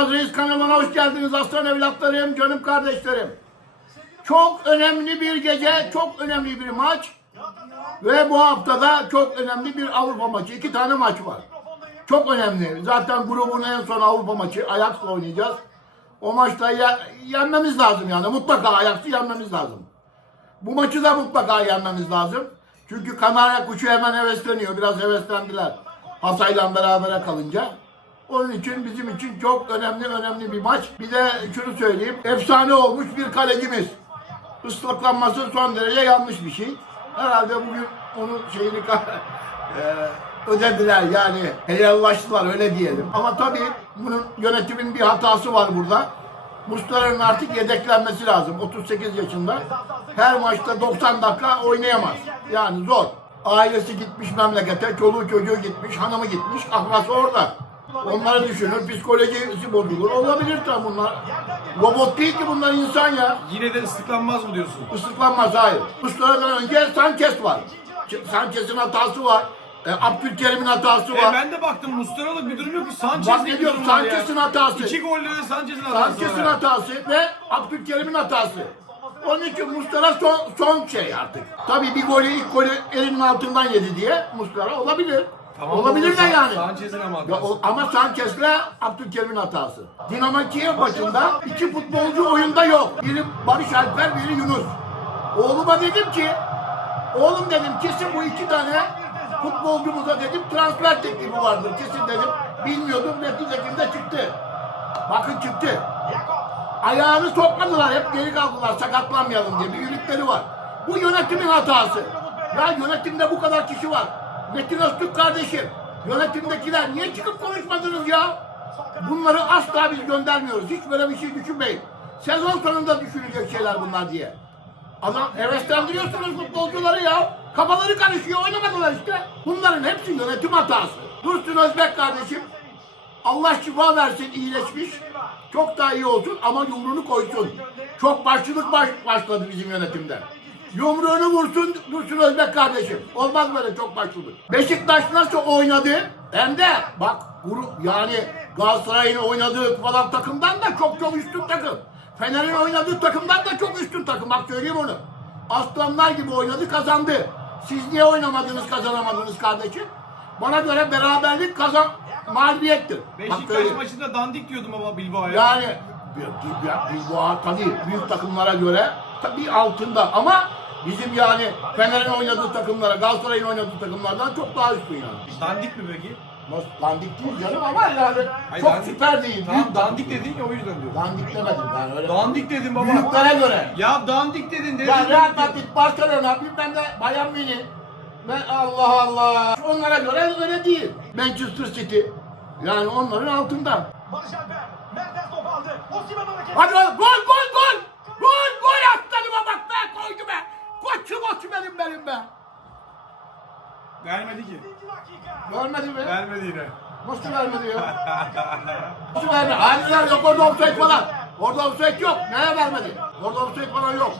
Murat Reis kanalına hoş geldiniz aslan evlatlarım, canım kardeşlerim. Çok önemli bir gece, çok önemli bir maç. Ve bu haftada çok önemli bir Avrupa maçı. İki tane maç var. Çok önemli. Zaten grubun en son Avrupa maçı Ajax'la oynayacağız. O maçta ye- yenmemiz lazım yani. Mutlaka Ajax'ı yenmemiz lazım. Bu maçı da mutlaka yenmemiz lazım. Çünkü Kanarya kuşu hemen hevesleniyor. Biraz heveslendiler. Hatay'la berabere kalınca. Onun için bizim için çok önemli önemli bir maç. Bir de şunu söyleyeyim. Efsane olmuş bir kalecimiz. Islaklanması son derece yanlış bir şey. Herhalde bugün onun şeyini eee, ödediler yani helallaştılar öyle diyelim. Ama tabii bunun yönetimin bir hatası var burada. Muslera'nın artık yedeklenmesi lazım. 38 yaşında. Her maçta 90 dakika oynayamaz. Yani zor. Ailesi gitmiş memlekete, çoluğu çocuğu gitmiş, hanımı gitmiş, ahlası orada. Onları düşünür, psikolojisi bozulur. Olabilir tabii bunlar. Robot değil ki bunlar insan ya. Yine de ıslıklanmaz mı diyorsun? Islıklanmaz hayır. Muslera'dan önce Sanchez var. Sanchez'in hatası var. E, Abdülkerim'in hatası E var. ben de baktım Mustara'lık bir durum yok ki. Sanchez'in Bak ne diyorum, Sanchez'in hatası. İki golle de Sanchez'in hatası Sanchez'in var. hatası ve Abdülkerim'in hatası. Onun için Mustara son, son şey artık. Tabii bir golü ilk golü elinin altından yedi diye Mustara olabilir. Olabilir de yani. Sanchez'in ama Ya o- ama Sanchez'le Abdülkerim'in hatası. Dinamo Kiev maçında iki futbolcu oyunda yok. Biri Barış Alper, biri Yunus. Oğluma dedim ki, oğlum dedim kesin bu iki tane futbolcumuza dedim transfer teklifi vardır kesin dedim. Bilmiyordum neticekim de çıktı. Bakın çıktı. Ayağını sokmadılar hep geri kaldılar sakatlanmayalım diye bir yürütleri var. Bu yönetimin hatası. Ya yönetimde bu kadar kişi var. Metin Öztürk kardeşim. Yönetimdekiler niye çıkıp konuşmadınız ya? Bunları asla biz göndermiyoruz. Hiç böyle bir şey düşünmeyin. Sezon sonunda düşünecek şeyler bunlar diye. Adam heveslendiriyorsunuz futbolcuları ya. Kafaları karışıyor oynamadılar işte. Bunların hepsi yönetim hatası. Dursun Özbek kardeşim Allah şifa versin iyileşmiş. Çok daha iyi olsun ama yumruğunu koysun. Çok başçılık baş, başladı bizim yönetimde. Yumruğunu vursun Dursun Özbek kardeşim. Olmaz böyle çok başçılık. Beşiktaş nasıl oynadı? Hem de bak grup yani Galatasaray'ın oynadığı falan takımdan da çok çok üstün takım. Fener'in oynadığı takımdan da çok üstün takım. Bak söyleyeyim onu. Aslanlar gibi oynadı kazandı. Siz niye oynamadınız kazanamadınız kardeşim? Bana göre beraberlik kazan mağlubiyettir. Bak Beşiktaş maçında dandik diyordum baba Bilbao'ya. Yani Bilbao tabii büyük takımlara göre tabii altında ama bizim yani Fener'in oynadığı takımlara, Galatasaray'ın oynadığı takımlardan çok daha üstün yani. Dandik mi peki? Nasıl dandik değil canım ama yani Hayır, çok dandik- süper değil. Tamam Büyük dandik dedin ya o yüzden diyorum. Dandik demedim ben öyle. Dandik dedim baba. Büyüklere göre. Ya dandik dedin dedin. Ya Real Madrid, Barcelona, bilmem de Bayern Münih. Ve Allah Allah. Onlara göre öyle değil. Manchester City. Yani onların altında. Barış Alper, Mertens top aldı. Osimhen hareket. Hadi oğlum gol gol gol. Gol gol aslanıma bak be koydu be. Koçum Osimhen'im benim be. Vermedi ki. Görmedin mi? Vermedi yine. Nasıl vermedi ya? Nasıl vermedi? Lan yok orada offside falan. Orada offside yok. Neye vermedi? Orada offside falan yok.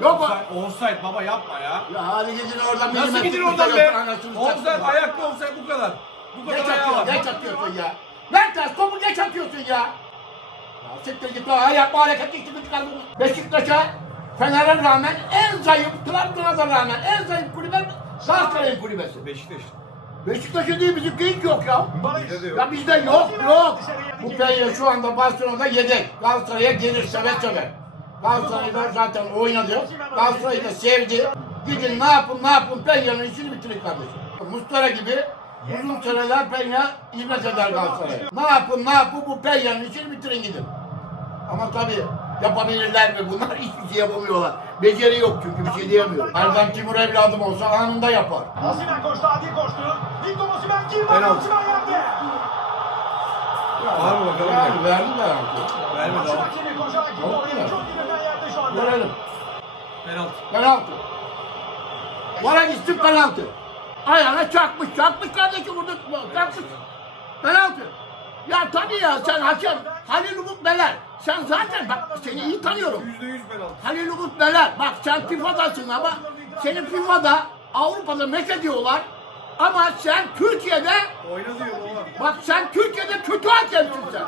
Yok o. Offside, offside baba yapma ya. Ya hadi gidin oradan Nasıl milimetre gidin oradan be? anasını Offside satayım. ayakta offside bu kadar. Bu Geç kadar ayağı atıyor, var. geç atıyorsun ya. Mertens topu geç atıyorsun ya. Ya siktir git ha yapma hareketi çıkı çıkar bunu. Beşiktaş'a Fener'e rağmen en zayıf, Trabzon'a da rağmen en zayıf kulübe Galatasaray'ın kulübesi. Beşiktaş. Beşiktaş'a değil bizim hiç yok ya. Bizde de yok. Ya bizde yok yok. Bu Peyye şu anda Barcelona'da yedek. Galatasaray'a gelir seve seve. Galatasaray'da zaten oynadı. Galatasaray'ı da sevdi. Gidin ne yapın ne yapın Peyya'nın işini bitirin kardeşim. Mustara gibi uzun süreler Peyya hizmet eder Galatasaray'a. Ne yapın ne yapın bu Peyya'nın işini bitirin gidin. Ama tabii yapabilirler mi bunlar? Hiçbir şey yapamıyorlar. Beceri yok çünkü bir şey diyemiyor. Erdem Timur evladım olsa anında yapar. Osimhen koştu, Adil koştu. Victor Osimhen girmedi. Penaltı. Osimhen yerde. Var mı bakalım? Yani verdiler artık. Vermedi Maçın abi. hakemi koşarak gitti Yok oraya. ya. Çok dibimden yerde şu anda. Görelim. Penaltı. Penaltı. Vara gitsin penaltı. Ayağına çakmış, çakmış kardeşim burada. Çakmış. Penaltı. Ya tabii ya sen hakem Halil Umut Beler. Sen zaten bak seni iyi tanıyorum. Yüzde yüz penaltı. Halil Umut Beler. Bak sen FIFA'dasın ama senin FIFA'da Avrupa'da mesh ediyorlar. Ama sen Türkiye'de Oyna diyor baba. bak sen Türkiye'de kötü hakemsin sen.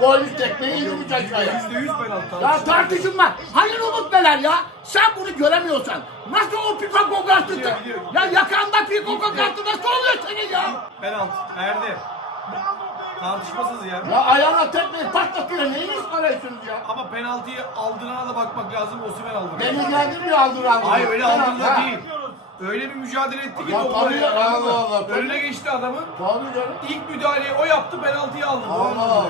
Golü tekmeyi indirmiş aşağıya. Yüzde yüz penaltı. Ya tartışılma. Hayır Umut Beler ya. Sen bunu göremiyorsan. Nasıl o Pikoko kartı? Biliyor, biliyor. Ya yakanda Pikoko kartı nasıl oluyor senin ya? Penaltı. Erdi. Tartışmasız ya. Ya ayağına tekmeyi patlatıyor. Neyini arıyorsunuz ya? Ama penaltıyı aldırana da bakmak lazım. Osimhen aldırdı. Beni geldirmiyor aldıran. Hayır öyle aldırdı Ha. değil. Öyle bir mücadele etti ki Ya topla tabii ya. ya, Allah Allah. Önüne geçti adamın. Tabii canım. İlk müdahaleyi o yaptı penaltıyı aldı. Allah.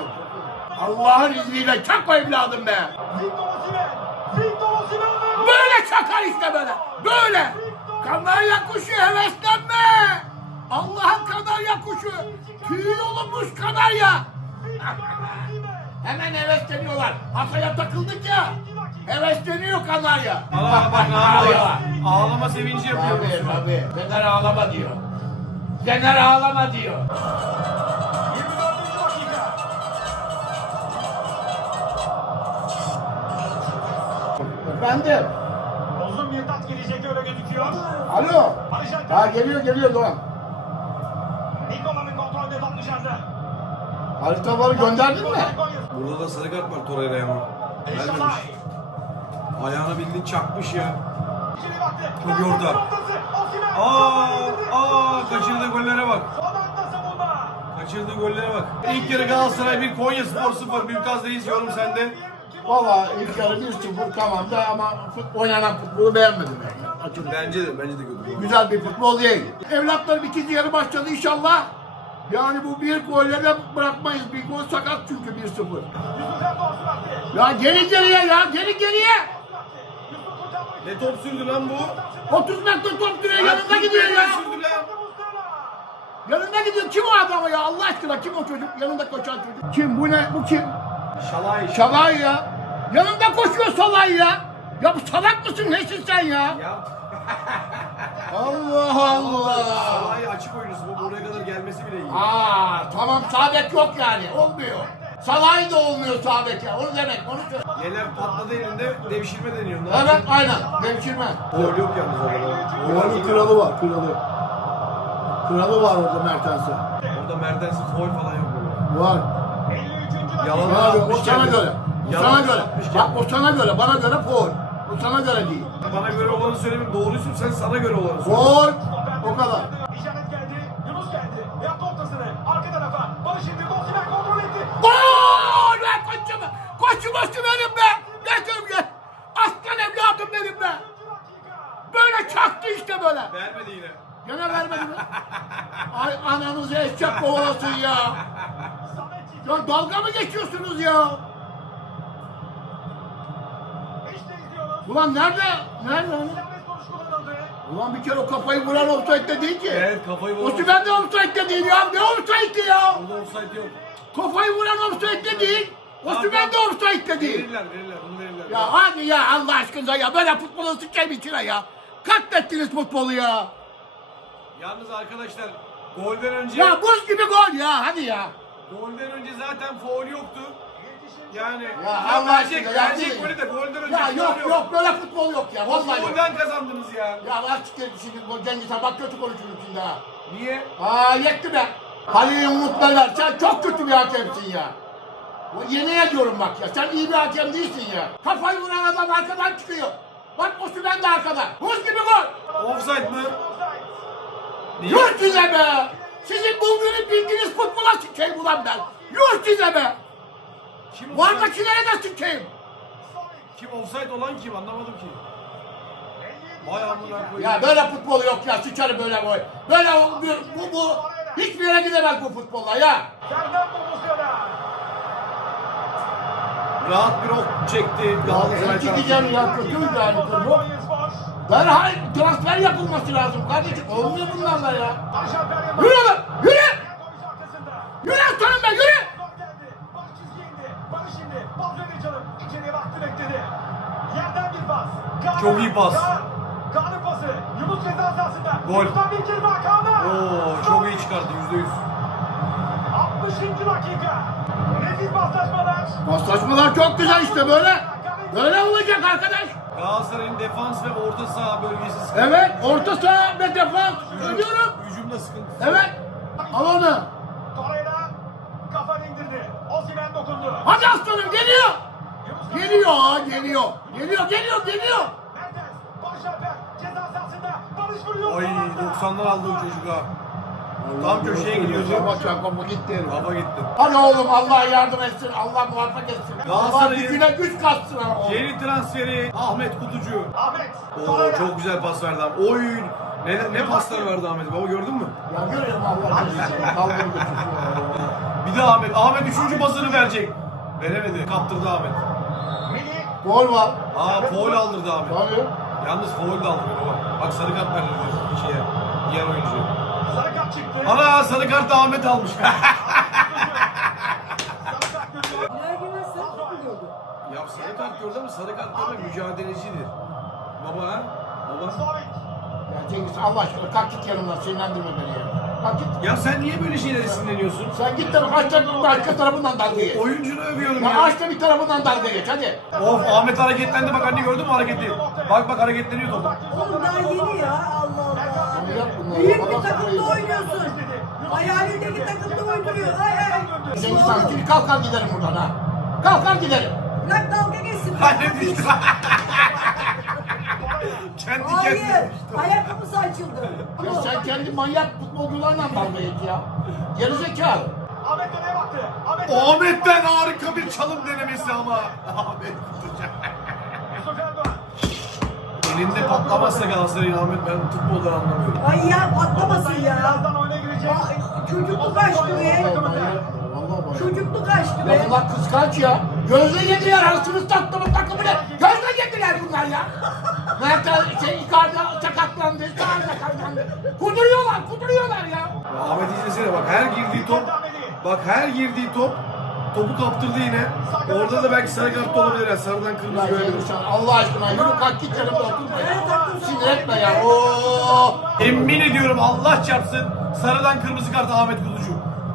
Allah'ın izniyle çak o evladım be. Victor Osimhen. Victor Osimhen Böyle çakar işte böyle. Böyle. Kanarya kuşu heveslenme. Kuşu. Tüy olunmuş kanarya. Hemen hevesleniyorlar. Hataya takıldık ya. Hevesleniyor kanarya. Aa bak ağlıyor. Ağlama sevinci yapıyor. Osimhen. tabii. Fener ağlama diyor. Fener ağlama diyor. 24. dakika. Efendim. Uzun bir tat gelecek öyle gözüküyor. Alo. Ha geliyor geliyor Doğan. Dışarıda. Haritaları gönderdin mi? Burada da sarı kart var Torreira'ya ama. Vermemiş. Ayağına bildiğin çakmış ya. Çok. Osimhen. Aa, aa kaçırdığı gollere bak. Kaçırdığı gollere bak. İlk yarı Galatasaray 1, Konya Spor 0. Mümtaz Reis yorum sende. Valla ilk yarı 1-0 tamam da ama fut- oynanan futbolu beğenmedim yani. Açıkçası. Bence de, bence de kötü. Güzel bir futbol değil. Evlatlarım ikinci yarı başladı inşallah. Yani bu bir golle de bırakmayız. Bir gol sakat çünkü 1-0. Yusuf Erdoğan süratli. Ya geri geriye ya geri geriye. Ne top sürdü lan bu? 30 metre top duruyor yanında gidiyor ya. Sürdü lan. Yanında gidiyor. Kim o adam ya Allah aşkına kim o çocuk? Yanında koşan çocuk. Kim bu ne? Bu kim? Şalay. Şalay ya. Yanında koşuyor Salay ya. Ya bu salak mısın nesin sen ya? Ya. Allah Allah. Şalay açık oyuncusu. Bu buraya kadar gelmesi bile iyi. Aa tamam sabek yok yani. Olmuyor. Salay da olmuyor sabek ya. Onu demek. Onu söyle. Yener patladı elinde devşirme deniyor. Ne Evet yapacak? aynen. Devşirme. Gol yok yalnız orada. Oğlum kralı var. Kralı. Kralı var orada Mertens'e. Orada Mertens'in foul falan yok. Var. 53. dakika. Yalan Abi o atmış sana kendini. göre. O Yalan sana göre. atmış Bak o sana göre. Bana göre foul. O sana göre değil. Bana göre olanı söylemeyeyim. Doğruysun sen sana göre olanı söyle. Foul. O kadar. İşaret geldi. Yunus geldi. Yaptı ortasını. Arka tarafa. Barış şimdi Osimhen kontrol etti. Gol be koçum. Koçum olsun benim be. Getir gel. Aslan evladım benim be. Böyle çaktı işte böyle. Vermedi yine. Gene vermedi mi? Ay ananızı eşek kovalasın ya. Ya dalga mı geçiyorsunuz ya? Ulan nerede? Nerede kullanıldı. Ulan bir kere o kafayı vuran offside'de değil ki. Evet kafayı O vurdu. ben de offside'de değil ya. Ne offside'di ya? Orada offside yok. Kafayı vuran offside'de değil. O ben de offside'de değil. Verirler verirler bunu verirler. Ya hadi ya Allah aşkına ya. Böyle futbolu sıçayım içine ya. Katlettiniz futbolu ya. Yalnız arkadaşlar golden önce Ya buz gibi gol ya. Hadi ya. golden önce zaten foul yoktu. Yani Ya Allah verecek, aşkına ya verecek değil. golü de golden önce Ya yok yok böyle futbol yok ya. Vallahi yok. golden kazandınız ya. Ya Allah çıkıyor şimdi bu Cengiz Han bak kötü konuşuyorsun şimdi ha. Niye? Aa yetti be. Halil Umutlarlar sen çok kötü bir hakemsin ya. O Yemin ediyorum bak ya sen iyi bir hakem değilsin ya. Kafayı vuran adam arkadan çıkıyor. Bak o süren de arkada. Buz gibi gol. Offside mı? Yuh size be. Sizin bulduğunuz bildiğiniz futbola sıçayım ulan ben. Yuh size be. Kim? Vardakilere de sıçayım. Kim offside olan kim anlamadım ki. Vay amına koyayım. Ya böyle futbol yok ya sıçarı böyle gol. Böyle bu, bu, bu hiçbir yere gidemez bu futbolla ya. Rahat bir ok çekti Galatasaray İki diyeceğim ya kötü yani bu. Konyaspor. Derhal transfer yapılması lazım kardeşim. Olmuyor bunlarla ya. Yürü lan yürü. Yürü aslanım be yürü. Çok iyi pas. Kaan. Kaan'ın pası. Yunus ceza sahasında. Gol. Yunus'tan bir kez daha Kaan'a. Oo çok iyi çıkardı yüzde yüz. 60. dakika. Nefis paslaşmalar. Paslaşmalar çok güzel işte böyle. Böyle olacak arkadaş. Galatasaray'ın defans ve orta saha bölgesi sıkıntı. Evet, orta saha ve defans. Söylüyorum. Hücumda sıkıntı. Evet. Al onu. Torreira kafanı indirdi. Osimhen dokundu. Hadi aslanım geliyor. Geliyor, ha, geliyor. Geliyor, geliyor, geliyor. Ay 90'lar aldı o çocuk ha. Tam köşeye gidiyordu. Ama çarpma gitti herif. Kafa gitti. Hadi oğlum Allah yardım etsin. Allah muvaffak etsin. Allah Galatasaray'ın- gücüne güç katsın ha oğlum. Yeni transferi Ahmet Kutucu. Ahmet. Oo Torreira. çok güzel pas verdi abi. Oy. Ne, ne paslar verdi Ahmet baba gördün mü? Ya görüyorum Allah seni. Kaldırdı Bir de Ahmet. Ahmet üçüncü pasını verecek. Veremedi. Kaptırdı Ahmet. Gol var. Aa foul aldırdı Ahmet. Tabii. Yalnız foul da aldırdı baba. Bak sarı kart verdi şeye. Diğer oyuncuya. Sarı kart çıktı. Ana sarı kart da Ahmet almış. Ya sarı kart gördü ama sarı kart görmek mücadelecidir. Baba ha? Baba. Ya Cengiz Allah aşkına kalk git yanımdan sinirlendirme beni ya. Ya sen niye böyle şeylere sinirleniyorsun? Sen git de aç da başka tarafından dalga geç. Oyuncunu övüyorum Ya ya. aç da bir tarafından dalga geç hadi. Of Ahmet hareketlendi bak anne gördün mü hareketi? Bak bak hareketleniyor topu. Oğlum daha yeni ya Allah Allah. Bunlar. Büyük bir takımda oynuyorsun. Hayalindeki takımda oynuyor. Ay ay. Han şimdi kalkar giderim buradan ha. Kalkar giderim. Bırak dalga geçsin. Anne düştü. Kendi Hayır. kendine. Ayakkabısı açıldı. Ya sen kendi manyak futbolcularla dalga geç ya. Gerizekalı. Ahmet nereye baktı? Ahmet. Ahmet'ten harika bir çalım denemesi ama. Ahmet tutacak. Yusuf Erdoğan. Elinde patlamazsa Galatasaray'ın Ahmet ben futboldan anlamıyorum. Ay ya patlamasın ya. Birazdan oyuna girecek. Ay, Çocukluk aşkı be. Vallahi bak. Çocukluk aşkı Ya be. bunlar kıskanç ya. Gözle yediler arasını takımı takımını. Gözle yediler bunlar ya. Mert şey Icardi sakatlandı, Sağ sakatlandı. Kuduruyorlar, kuduruyorlar ya. Ya Ahmet izlesene bak her girdiği top bak her girdiği top topu kaptırdı yine. Orada da belki sarı kart olabilir ya. Sarıdan kırmızı görebilir. Allah aşkına yürü kalk git yanımda oturma ya. Sinir etme ya. Oo. Emin ediyorum Allah çarpsın sarıdan kırmızı kart Ahmet Kutucu.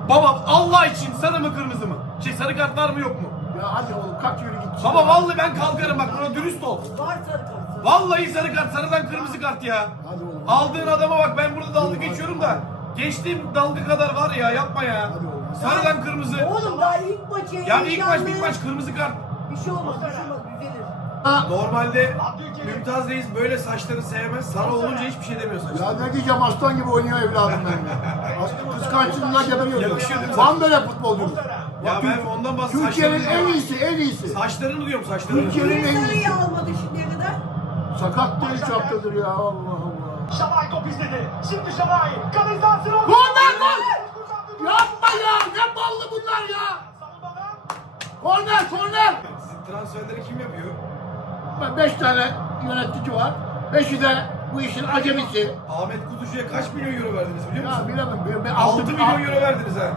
Baba Allah için sarı mı kırmızı mı? Şey sarı kart var mı yok mu? Ya hadi oğlum kalk yürü git. Baba vallahi ben kalkarım bak buna dürüst ol. Var sarı kart. Vallahi sarı kart sarıdan kırmızı kart ya. Hadi oğlum. Aldığın adama bak ben burada dalga geçiyorum da. Geçtiğim dalga kadar var ya yapma ya. Hadi oğlum. Sarıdan kırmızı. Oğlum daha ilk maçı Ya ilk maç ilk maç kırmızı kart. Bir şey olmaz, bir şey olmaz, düzelir. Normalde Mümtaz Reis böyle saçları sevmez. Sarı olunca hiçbir şey demiyor saçları. Ya ne diyeceğim aslan gibi oynuyor evladım benim. Aslan kıskançlığına geberiyor. Yakışıyor değil mi Van böyle futbolcumuz. Ya ben ondan bahsediyorum. Türkiye'nin en iyisi, en iyisi. Saçlarını diyorum saçlarını. Türkiye'nin en Niye iyisi. sarıyı almadı şimdiye kadar? Sakat değil üç haftadır ya Allah Allah. Şalay top izledi. Şimdi Şalay. Kaleci sahasına. Gol lan gol! Yapma ya! Ne ballı bunlar ya! Korner, korner! Sizin transferleri kim yapıyor? Ben Beş tane yönetici var. Beşi de bu işin acemisi. Ahmet Kutucu'ya kaç milyon euro verdiniz biliyor Ya musun? bilemem. Bir, bir 6 altı, milyon euro verdiniz ha.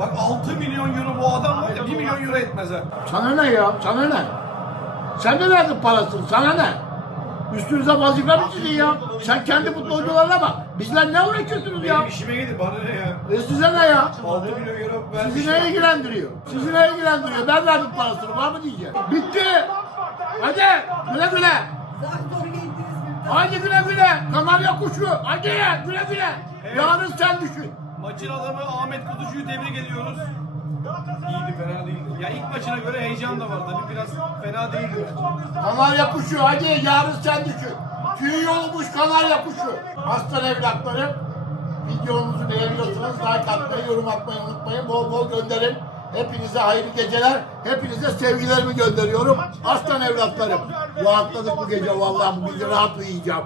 Bak 6 milyon euro bu adam var ya 1 milyon euro etmez ha. Sana ne ya? Sana ne? Sen de verdin parasını. Sana ne? Üstünüze vazife mi sizin ya? Sen kendi futbolcularına bak. Bizler ne uğraşıyorsunuz ya? Benim işime gelir bana ne ya. E size ne ya? 6 milyon euro vermiş. Sizi ne ilgilendiriyor? Sizi ne ilgilendiriyor? Ben verdim parasını. Var mı diyeceğim? Bitti. Hadi. Güle güle. Hadi güle güle. Kanarya kuşu. Hadi güle güle. Yarın sen düşün. Maçın adamı Ahmet Kutucu'yu tebrik ediyoruz. İyiydi fena değildi. Ya ilk maçına göre heyecan da var tabii biraz fena değildi. Kanarya kuşu. Hadi yarın sen düşün. Tüy olmuş kanarya kuşu. Aslan evlatlarım. Videomuzu beğeniyorsanız like atmayı, yorum atmayı unutmayın. Bol bol gönderin. Hepinize hayırlı geceler. Hepinize sevgilerimi gönderiyorum. Aslan evlatlarım. Rahatladık bu gece vallahi bu gece rahat uyuyacağım.